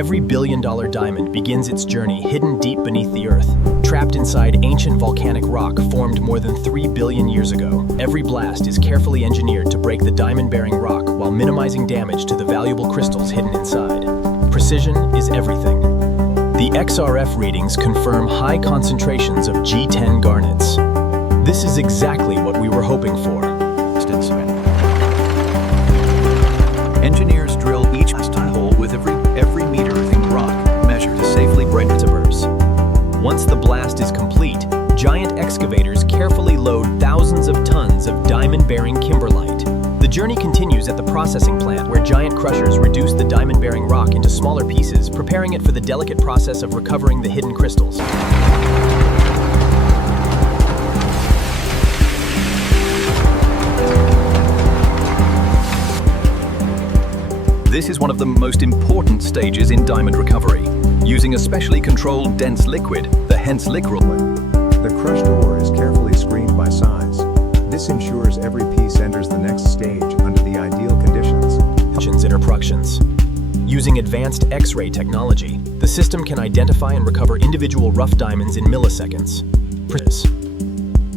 Every billion-dollar diamond begins its journey hidden deep beneath the earth, trapped inside ancient volcanic rock formed more than 3 billion years ago. Every blast is carefully engineered to break the diamond-bearing rock while minimizing damage to the valuable crystals hidden inside. Precision is everything. The XRF readings confirm high concentrations of G10 garnets. This is exactly what we were hoping for. Engineers drill each hole with every meter in rock measured to safely break it. Once the blast is complete, giant excavators carefully load thousands of tons of diamond-bearing kimberlite. The journey continues at the processing plant where giant crushers reduce the diamond-bearing rock into smaller pieces, preparing it for the delicate process of recovering the hidden crystals. This is one of the most important stages in diamond recovery. Using a specially controlled dense liquid, the hence liquid. The crushed ore is carefully screened by size. This ensures every piece enters the next stage under the ideal conditions. Using advanced X-ray technology, the system can identify and recover individual rough diamonds in milliseconds.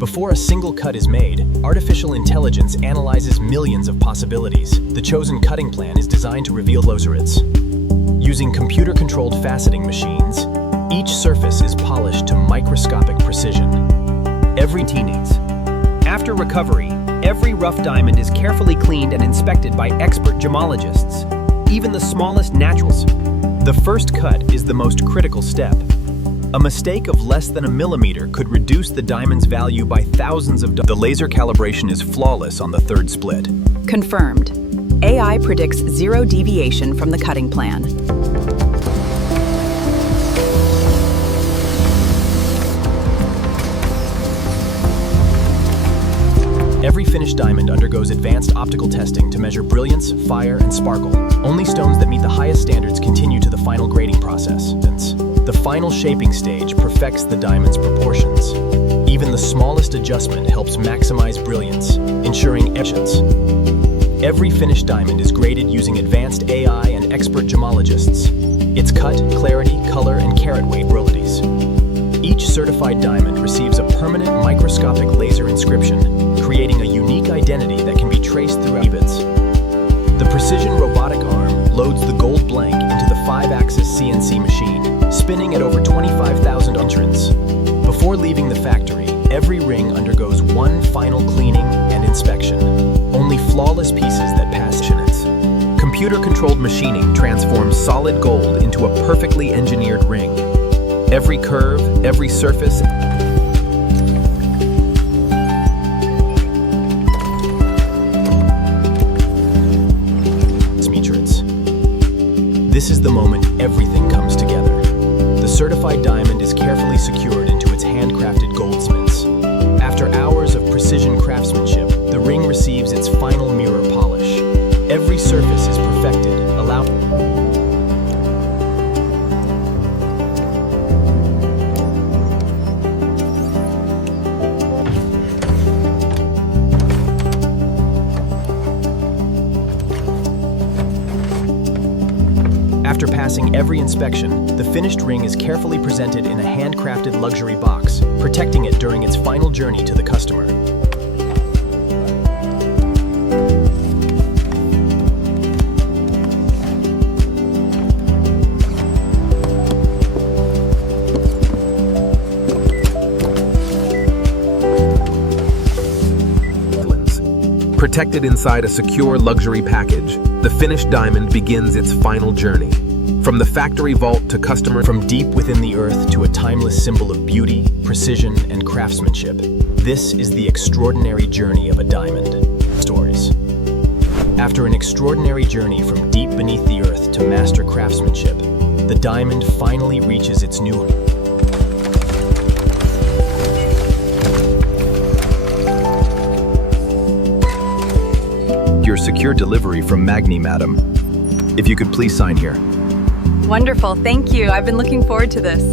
Before a single cut is made, artificial intelligence analyzes millions of possibilities. The chosen cutting plan is designed to reveal loserites. Using computer-controlled faceting machines, each surface is polished to microscopic precision. Every needs. After recovery, every rough diamond is carefully cleaned and inspected by expert gemologists, even the smallest naturals. The first cut is the most critical step. A mistake of less than a millimeter could reduce the diamond's value by thousands of dollars. The laser calibration is flawless on the third split. Confirmed. AI predicts 0 deviation from the cutting plan. Every finished diamond undergoes advanced optical testing to measure brilliance, fire, and sparkle. Only stones that meet the highest standards continue to the final grading process. The final shaping stage perfects the diamond's proportions. Even the smallest adjustment helps maximize brilliance, ensuring efficiency. Every finished diamond is graded using advanced AI and expert gemologists. Its cut, clarity, color, and carat weight abilities. Each certified diamond receives a permanent microscopic laser inscription, creating a unique identity that can be traced throughout bits. The precision robotic arm loads the gold blank into the 5-axis CNC machine, spinning at over 25,000 entrants. Before leaving the factory, every ring undergoes one final cleaning and inspection. Only flawless pieces that pass it. Computer-controlled machining transforms solid gold into a perfectly engineered ring. Every curve, every surface, This is the moment everything comes together. The certified diamond is carefully secured into its handcrafted goldsmiths. After hours of precision craftsmanship, the ring receives its final mirror polish. Every surface is perfected, allowing After passing every inspection, the finished ring is carefully presented in a handcrafted luxury box, protecting it during its final journey to the customer. Protected inside a secure luxury package, the finished diamond begins its final journey. From the factory vault to customer, from deep within the earth to a timeless symbol of beauty, precision, and craftsmanship. This is the extraordinary journey of a diamond. Stories. After an extraordinary journey from deep beneath the earth to master craftsmanship, the diamond finally reaches its new Your secure delivery from Magni, madam. If you could please sign here. Wonderful, thank you. I've been looking forward to this.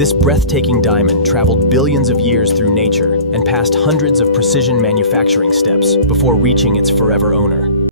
This breathtaking diamond traveled billions of years through nature and passed hundreds of precision manufacturing steps before reaching its forever owner.